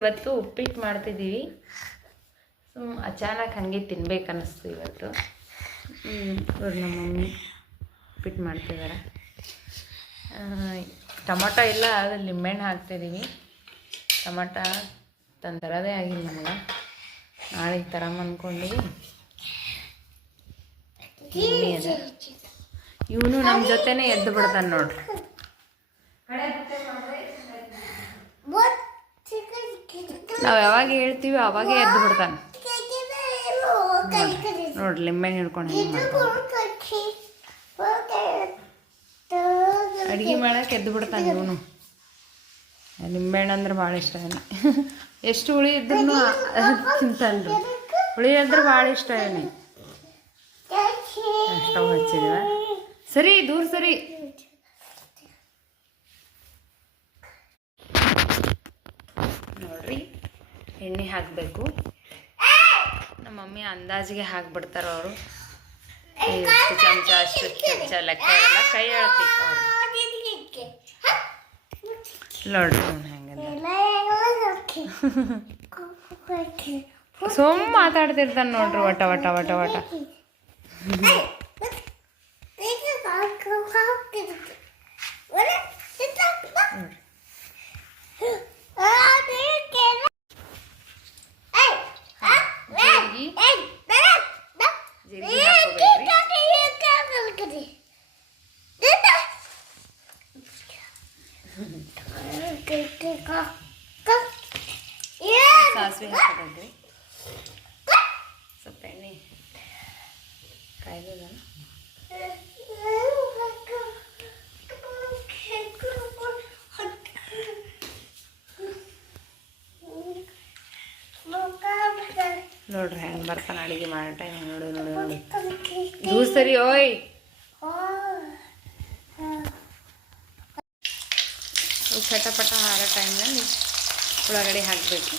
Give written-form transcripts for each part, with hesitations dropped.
ಇವತ್ತು ಉಪ್ಪಿಟ್ಟು ಮಾಡ್ತಿದ್ದೀವಿ. ಅಚಾನಕ್ ಹಾಗೆ ತಿನ್ಬೇಕು ಅನ್ನಿಸ್ತು ಇವತ್ತು. ಇವ್ರು ನಮ್ಮ ಮಮ್ಮಿ ಉಪ್ಪಿಟ್ಟು ಮಾಡ್ತಿದ್ದಾರೆ. ಟೊಮೊಟೊ ಇಲ್ಲ, ಅದು ಲಿಂಬೆಹಣ್ಣು ಹಾಕ್ತಿದ್ದೀವಿ. ಟೊಮೊಟೊ ತಂತರದೇ ಆಗಿಲ್ಲ ನಮಗೆ, ನಾಳೆಗೆ ತರಮ್ ಅಂದ್ಕೊಂಡಿವಿ. ಇವನು ನಮ್ಮ ಜೊತೆನೇ ಎದ್ದು ಬಿಡ್ತಾನೆ ನೋಡ್ರಿ. ನಾವು ಯಾವಾಗ ಹೇಳ್ತೀವಿ ಅವಾಗೇ ಎದ್ದು ಬಿಡ್ತಾನೆ ನೋಡ್ರಿ. ಲಿಂಬೆಹಣ್ಣು ಹಿಡ್ಕೊಂಡು ಅಡುಗೆ ಮಾಡಕ್ಕೆ ಎದ್ದು ಬಿಡ್ತಾನೆ ಇವನು. ಲಿಂಬೆಹಣ್ಣು ಅಂದ್ರೆ ಭಾಳ ಇಷ್ಟ ಅವನಿಗೆ. ಎಷ್ಟು ಹುಳಿ ಇದ್ರೂ ತಿಂತಾನ್ರಿ. ಹುಳಿ ಅಂದ್ರೆ ಭಾಳ ಇಷ್ಟ ಅವನಿಗೆ. ಸ್ಟವ್ ಹಚ್ಚಿದೀವ. ಸರಿ ದೂರ ಸರಿ. ನೋಡ್ರಿ, ಎಣ್ಣೆ ಹಾಕಬೇಕು. ನಮ್ಮ ಮಮ್ಮಿ ಅಂದಾಜಿಗೆ ಹಾಕ್ಬಿಡ್ತಾರ ಅವರು. ಎಷ್ಟು ಚಮಚ ಅಷ್ಟು ಚಮಚ ಲೆಕ್ಕ ಇರಲ್ಲ, ಕೈ ಹೇಳ್ತೀವಿ ಅವರು. ನೋಡ್ರಿ ಹೆಂಗಂದ್ರೆ ಸುಮ್ಮ ಮಾತಾಡ್ತಿರ್ತಾನೆ ನೋಡ್ರಿ. ವಟ ವಟ ವಟ ವಟ. ಸಾಸಿವೆ ಹಾಕೋಬೇಕ್ರಿ. ಸ್ವಲ್ಪ ಎಣ್ಣೆ ಕಾಯ್ದದ. ನೋಡ್ರಿ ಹೆಂಗೆ ಬರ್ತಾನೆ ಅಡುಗೆ ಮಾಡೋ ಟೈಮ್. ನೋಡಿ ನೋಡಿ ನೋಡಿ ದೂರ ಸರಿ. ಓಯ್ ಚಟಪಟ ಹಾರೋ ಟೈಮ್ನಲ್ಲಿ ಉಳ್ಳಾಗಡ್ಡಿ ಹಾಕಬೇಕು.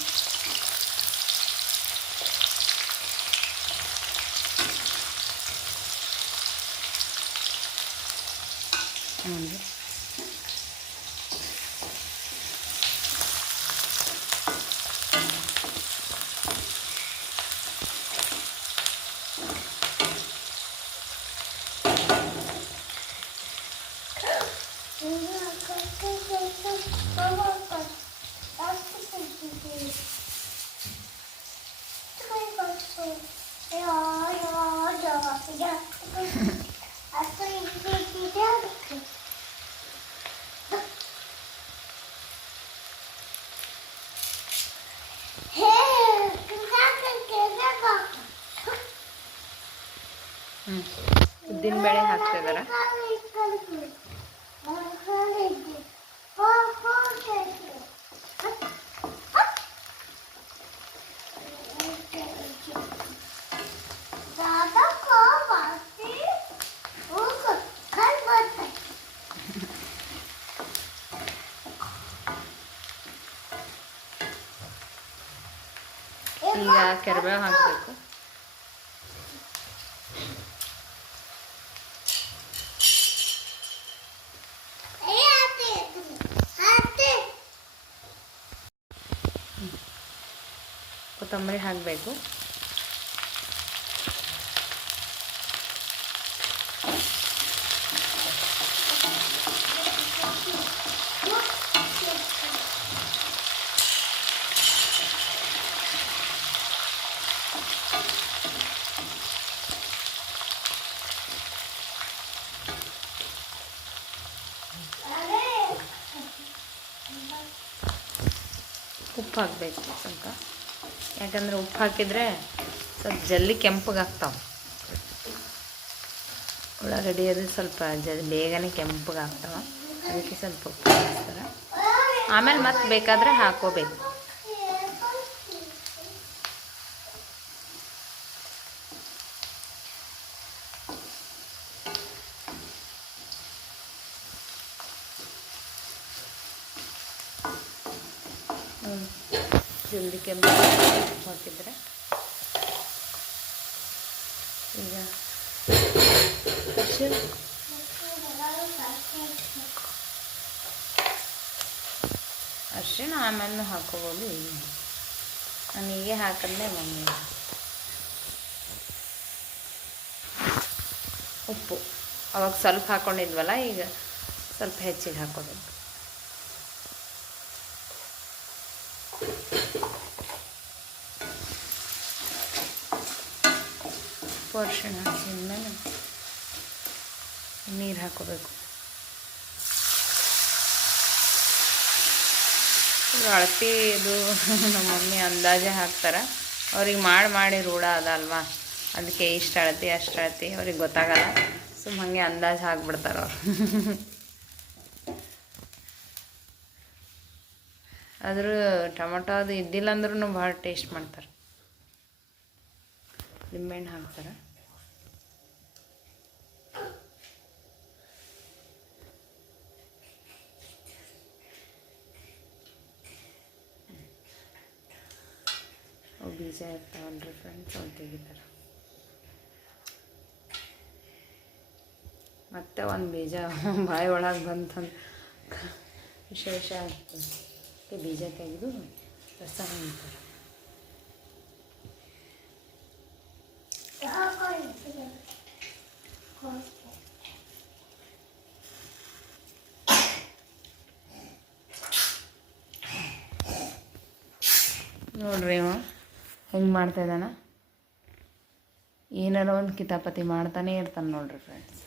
ನೋಡಿ ಉದ್ದಿನ ಬೇಳೆ ಹಾಕ್ತಿದಾರ. ಈಗ ಕರಿಬೇವು ಹಾಕಬೇಕು. ಕೊತ್ತಂಬರಿ ಹಾಕಬೇಕು. ಉಪ್ಪು ಹಾಕಬೇಕು ಸ್ವಲ್ಪ, ಯಾಕಂದರೆ ಉಪ್ಪು ಹಾಕಿದರೆ ಸ್ವಲ್ಪ ಜಲ್ದಿ ಕೆಂಪಗಾಗ್ತಾವೆ ಉಳ್ಳಾಗಡ್ಡಿ. ಅದು ಸ್ವಲ್ಪ ಬೇಗನೆ ಕೆಂಪಗಾಗ್ತಾವೆ, ಅದಕ್ಕೆ ಸ್ವಲ್ಪ ಉಪ್ಪು ಹಾಕ್ತಾರೆ. ಆಮೇಲೆ ಮತ್ತೆ ಬೇಕಾದರೆ ಹಾಕೋಬೇಕು. ಜಲ್ದಿ ಕೆಂಪು ಹಾಕಿದರೆ ಈಗ ಅರಿಶಿಣ ಆಮೇಲೆ ಹಾಕೋಬೋದು. ಈಗ ನಾನು ಹೀಗೆ ಹಾಕಿದ್ರೆ ಮಮ್ಮಿ. ಉಪ್ಪು ಅವಾಗ ಸ್ವಲ್ಪ ಹಾಕ್ಕೊಂಡಿದ್ವಲ್ಲ, ಈಗ ಸ್ವಲ್ಪ ಹೆಚ್ಚಿಗೆ ಹಾಕೋಬೇಕು. ಅರಿಶಿಣ ಹಾಕಿದ್ಮೇಲೆ ನೀರು ಹಾಕೋಬೇಕು. ಅಳತಿ ಇದು ನಮ್ಮ ಮಮ್ಮಿ ಅಂದಾಜೆ ಹಾಕ್ತಾರೆ. ಅವ್ರಿಗೆ ಮಾಡಿ ರೂಢ ಅದಲ್ವಾ, ಅದಕ್ಕೆ ಇಷ್ಟು ಅಳತಿ ಅಷ್ಟು ಅಳತಿ ಅವ್ರಿಗೆ ಗೊತ್ತಾಗಲ್ಲ. ಸುಮ್ಮ ಹಾಗೆ ಅಂದಾಜು ಹಾಕ್ಬಿಡ್ತಾರೆ ಅವ್ರು. ಆದರೂ ಟೊಮೊಟೊ ಅದು ಇದ್ದಿಲ್ಲ ಅಂದ್ರೂ ಭಾಳ ಟೇಸ್ಟ್ ಮಾಡ್ತಾರೆ. ನಿಂಬೆಹಣ್ಣು ಹಾಕ್ತಾರೆ. ಅವು ಬೀಜ ಇರ್ತಾವಲ್ರಿ ಫ್ರೆಂಡ್ಸ್, ಅವು ತೆಗಿತಾರೆ. ಮತ್ತೆ ಒಂದು ಬೀಜ ಬಾಯಿ ಒಳಗೆ ಬಂತಂದು ವಿಶೇಷ ಆಗ್ತದೆ. ಬೀಜ ತೆಗೆದು ರಸ ಅಂತಾರೆ. ನೋಡ್ರಿ ಇವ ಹೆಂಗೆ ಮಾಡ್ತಾಯಿದ್ದಾನ. ಏನಾರ ಒಂದು ಕಿತಾಪತಿ ಮಾಡ್ತಾನೆ ಇರ್ತಾನೆ ನೋಡ್ರಿ ಫ್ರೆಂಡ್ಸ್.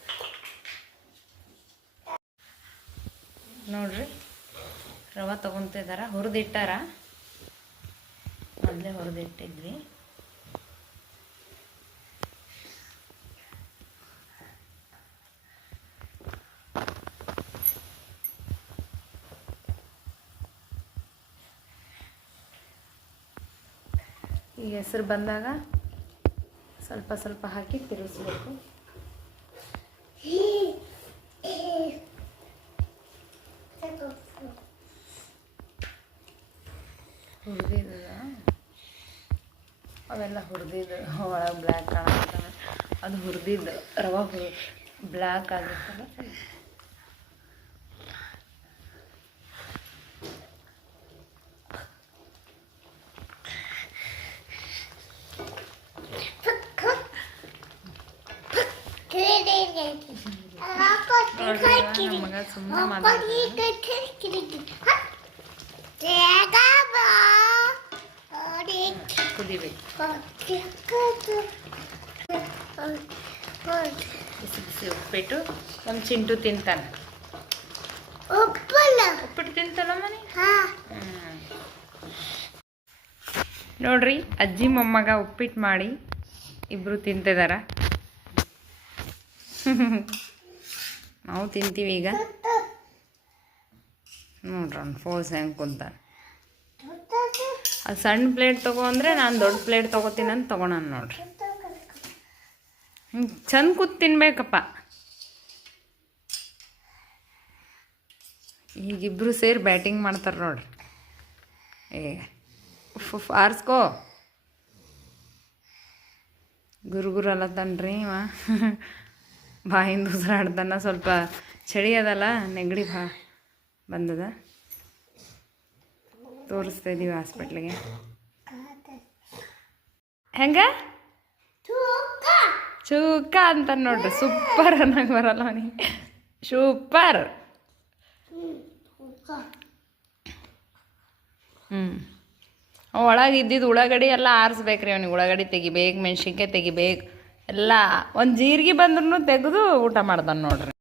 ನೋಡ್ರಿ ರವೆ ತೊಗೊತಿದ್ದಾರ, ಹುರಿದಿಟ್ಟಾರ. ಮೊದಲೇ ಹುರಿದಿಟ್ಟಿದ್ವಿ. ಈಗ ಹೆಸರು ಬಂದಾಗ ಸ್ವಲ್ಪ ಸ್ವಲ್ಪ ಹಾಕಿ ತಿರುಗಿಸ್ಬೇಕು. ಹುರಿದಿದ್ದು ಅವೆಲ್ಲ ಹುರಿದಿದ್ದು ಒಳಗೆ ಬ್ಲ್ಯಾಕ್ ಕಾಣುತ್ತವೆ. ಅದು ಹುರಿದಿದ್ದು ರವೆ ಬ್ಲ್ಯಾಕ್ ಆಗಿರ್ತಲ್ಲ. ಮಗ ಸುಮ್ಮನೆ ಕುದಿಬೇಕು. ಬಿಸಿ ಬಿಸಿ ಉಪ್ಪಿಟ್ಟು ನಮ್ಮ ಚಿಂಟು ತಿಂತಾನೆ. ಉಪ್ಪಿಟ್ಟು ತಿಂತಾನ ಮನೆ. ನೋಡ್ರಿ ಅಜ್ಜಿ ಮೊಮ್ಮಗ ಉಪ್ಪಿಟ್ಟು ಮಾಡಿ ಇಬ್ಬರು ತಿಂತಿದಾರ. ನಾವು ತಿಂತೀವಿ ಈಗ. ನೋಡ್ರಿ ಅವ್ನು ಫೋರ್ಸ್ ಹೆಂಗೆ ಕುಂತಾನೆ. ಅದು ಸಣ್ಣ ಪ್ಲೇಟ್ ತೊಗೊ ಅಂದರೆ ನಾನು ದೊಡ್ಡ ಪ್ಲೇಟ್ ತೊಗೋತೀನಿ ಅಂತ ತೊಗೊಳಣ ನೋಡ್ರಿ. ಚಂದ ಕೂತ್ ತಿನ್ಬೇಕಪ್ಪ. ಈಗಿಬ್ರು ಸೇರಿ ಬ್ಯಾಟಿಂಗ್ ಮಾಡ್ತಾರೆ ನೋಡ್ರಿ. ಆರಿಸ್ಕೋ ಗುರುಗುರು ಅಲ್ಲತ್ತನ್ರಿ ಇವ. ಬಾಯಿಂದ ಉಸಿರಾಡ್ತಾನ. ಸ್ವಲ್ಪ ಚಳಿ ಅದಲ್ಲ, ನೆಗಡಿ ಬಂದದ. ತೋರಿಸ್ತಾ ಇದ್ದೀವಿ ಹಾಸ್ಪಿಟ್ಲಿಗೆ. ಹೆಂಗ ಚೂಕ ಅಂತ ನೋಡ್ರಿ. ಸೂಪರ್ ಅನ್ನಂಗೆ ಬರಲ್ಲ ಅವನಿಗೆ. ಸೂಪರ್. ಒಳಗೆ ಇದ್ದಿದ್ದು ಉಳ್ಳಾಗಡ್ಡಿ ಎಲ್ಲ ಆರಿಸ್ಬೇಕ್ರಿ ಅವ್ನಿಗೆ. ಉಳ್ಳಾಗಡ್ಡಿ ತೆಗಿಬೇಕು, ಮೆಣ್ಸಿನ್ಕಾಯಿ ತೆಗಿಬೇಕು ಎಲ್ಲ. ಒಂದು ಜೀರಿಗೆ ಬಂದ್ರೂ ತೆಗೆದು ಊಟ ಮಾಡ್ತಾನೆ ನೋಡ್ರಿ.